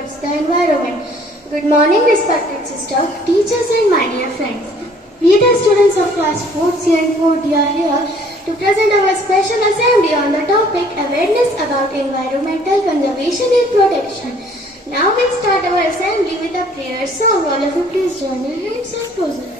towards the environment. Good morning, respected sister, teachers and my dear friends. We the students of class 4C and 4D are here to present our special assembly on the topic awareness about environmental conservation and protection. Now we'll start our assembly with a prayer song. All of you please join your hands and close your eyes.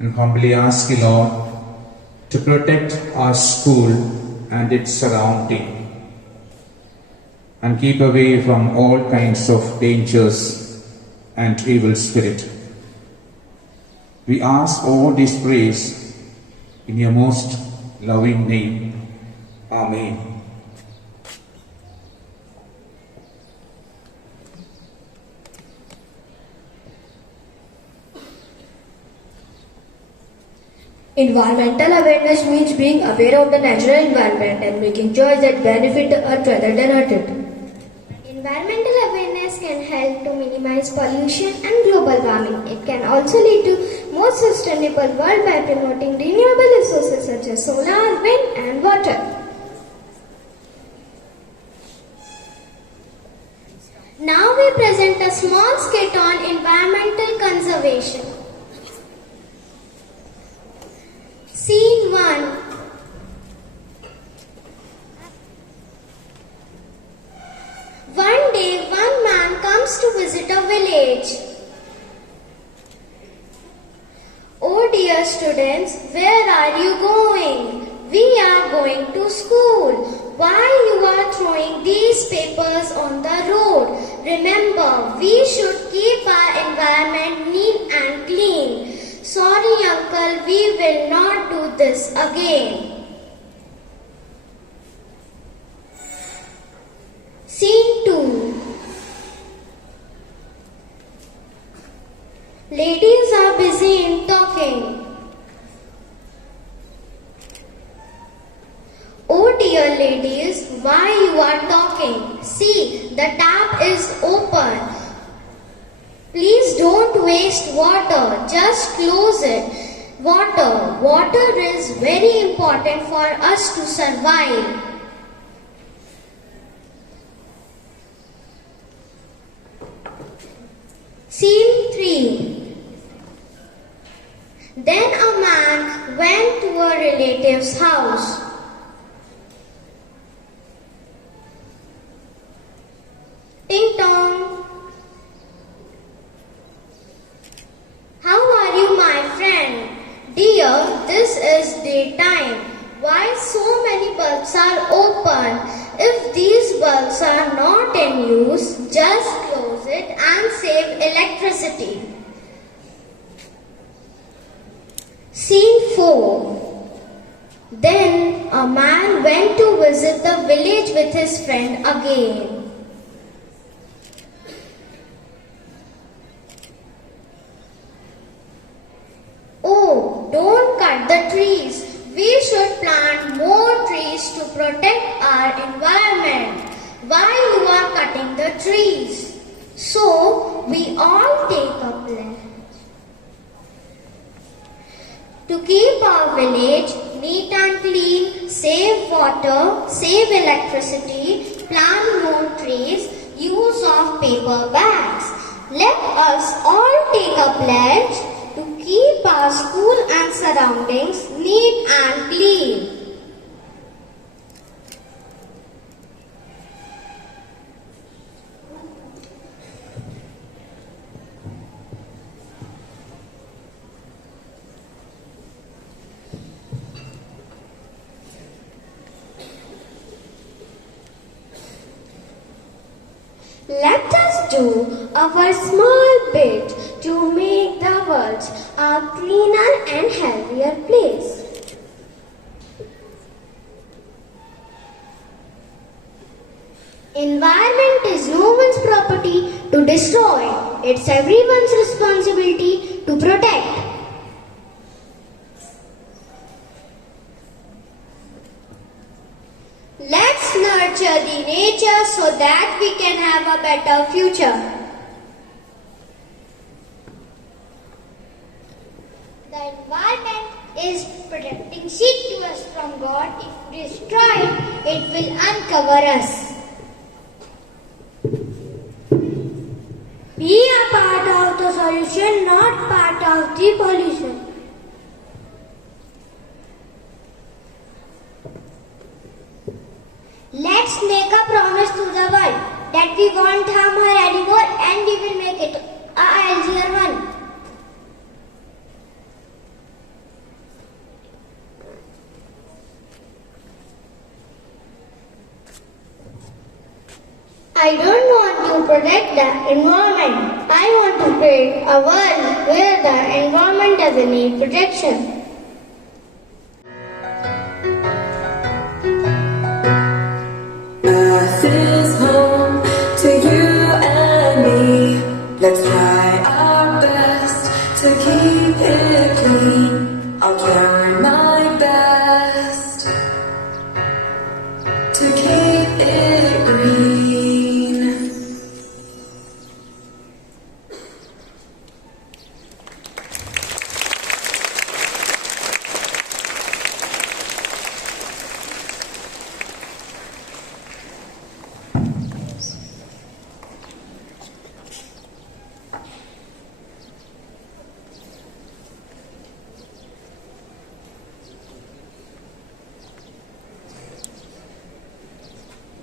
And humbly ask you, Lord, to protect our school and its surrounding and keep away from all kinds of dangers and evil spirit. We ask all this praise in your most loving name. Amen. Environmental awareness means being aware of the natural environment and making choices that benefit the earth rather than hurt it. Environmental awareness can help to minimize pollution and global warming. It can also lead to more sustainable world by promoting renewable resources such as solar, wind and water. Now we present a small skit on environmental conservation. Scene 1. One day, one man comes to visit a village. Oh dear students, where are you going? We are going to school. Why you are throwing these papers on the road? Remember, we should keep our environment neat and clean. Sorry uncle, we will not do this again. Scene 2. Ladies are busy in talking. Oh dear ladies, why you are talking? See, the tap is open. Please don't waste water, just close it. Water is very important for us to survive. Scene 3. Then a man went to a relative's house. Ding dong. How are you, my friend? Dear, this is daytime. Why so many bulbs are open? If these bulbs are not in use, just close it and save electricity. Scene 4. Then a man went to visit the village with his friend again. Oh, don't cut the trees. We should plant more trees to protect our environment. Why you are cutting the trees? So, we all take a pledge to keep our village neat and clean, save water, save electricity, plant more trees, use of paper bags. Let us all take a pledge to keep our school and surroundings neat and clean. Let us do our small bit to make the world a cleaner and healthier place. Environment is no one's property to destroy. It's everyone's responsibility to protect. Let's nurture the nature so that we can have a better future. The environment is protecting seed to us from God. If we destroy it, it will uncover us. We are part of the solution, not part of the pollution. Let's make a promise to the world that we won't harm her anymore and we will make it a healthier one. I don't want to protect the environment. I want to create a world where the environment doesn't need protection. Earth is home to you and me. Let's try our best to keep it clean. I'll try my best to keep it green.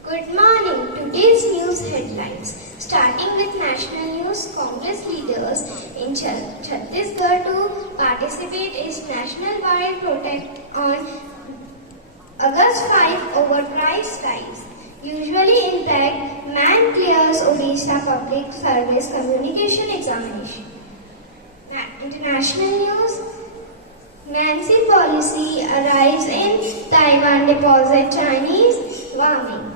Good morning. Today's news headlines. Starting with national news, Congress leaders in Chhattisgarh to participate in national wide protest on August 5 over price skies. Usually impact man clears Odisha public service communication examination. International news. Nancy policy arrives in Taiwan deposit Chinese warming.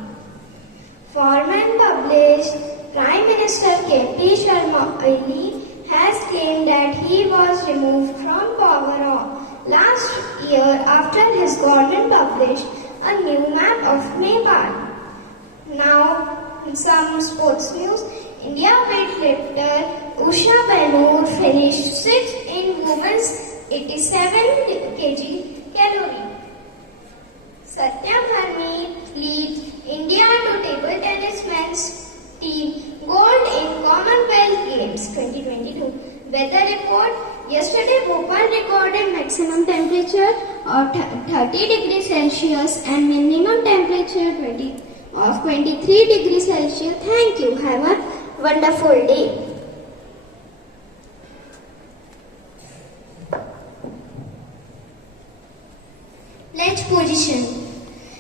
Foreman published Prime Minister K.P. Sharma Oli has claimed that he was removed from power last year after his government published a new map of Nepal. Now, some sports news. India weightlifter Usha Banur finished 6th in women's 87 kg calorie. Satyam Harmeet leads India to table tennis men's team gold in Commonwealth Games 2022. Weather report. Yesterday Bhopal recorded maximum temperature of 30 degrees Celsius and minimum temperature of 23 degrees Celsius. Thank you. Have a wonderful day. Let's position.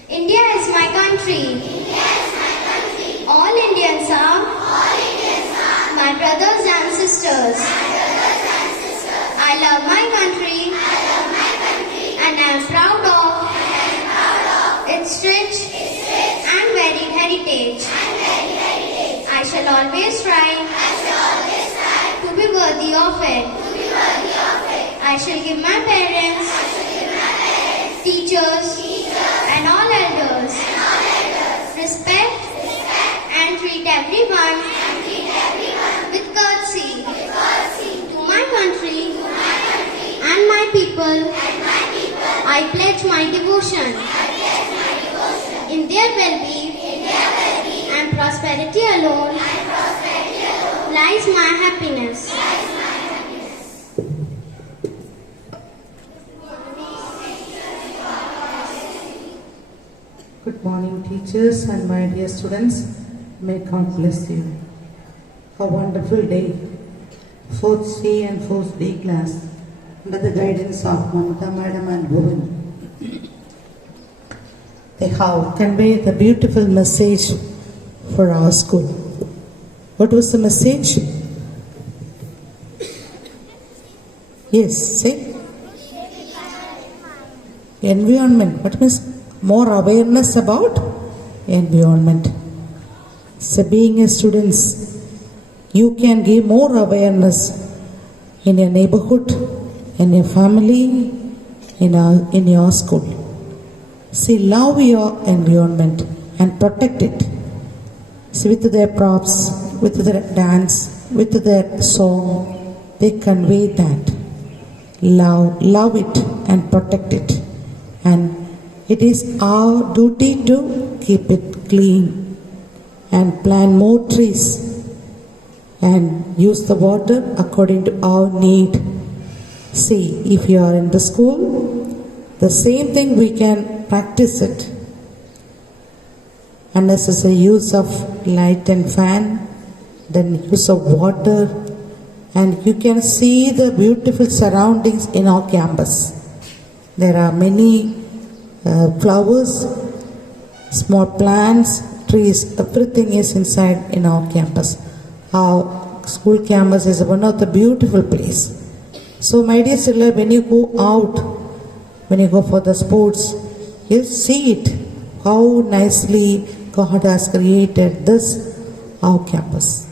India is my country. India is my country. All Indians are. All Indians are. My brothers and sisters. My brothers and sisters. I love my country. I love my country. And I am proud of. And I am proud of. Its rich. Its rich. And varied heritage. And varied heritage. I shall always try. I shall always try. To be worthy of it. To be worthy of it. I shall give my parents. I shall give my parents. Teachers. And all elders, respect, and treat everyone, with courtesy, to my country, and my people. I pledge my devotion, in their well-being, and prosperity alone, lies my happiness. Good morning, teachers and my dear students. May God bless you. A wonderful day. 4th C and 4th D class under the guidance of Mamata Madam and Bhuvan. They have conveyed the beautiful message for our school. What was the message? Yes, say. Environment. What means more awareness about environment. So being a student, you can give more awareness in your neighborhood, in your family, in your school. See, love your environment and protect it. See, with their props, with their dance, with their song, they convey that. Love it and protect it. And it is our duty to keep it clean and plant more trees and use the water according to our need. See, if you are in the school, the same thing we can practice it. Unnecessary use of light and fan, then use of water, and you can see the beautiful surroundings in our campus. There are many flowers, small plants, trees, everything is inside in our campus. Our school campus is one of the beautiful place. So my dear children, when you go out, when you go for the sports, you see it, how nicely God has created this, our campus.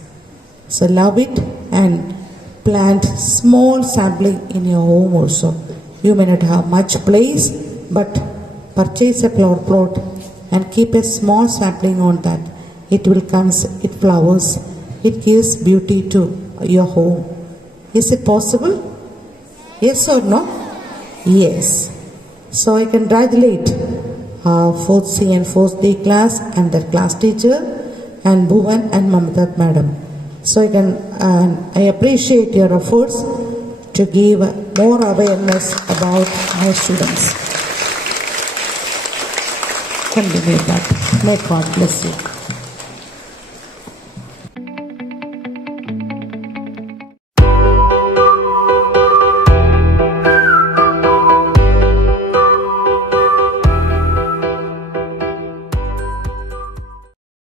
So love it and plant small sapling in your home also. You may not have much place, but purchase a flower plot and keep a small sapling on that. It will come, it flowers, it gives beauty to your home. Is it possible? Yes or no? Yes. So I congratulate our 4th C and 4th D class and their class teacher and Bhuvan and Mamata madam. So I appreciate your efforts to give more awareness about my students. Continue that. May God bless you.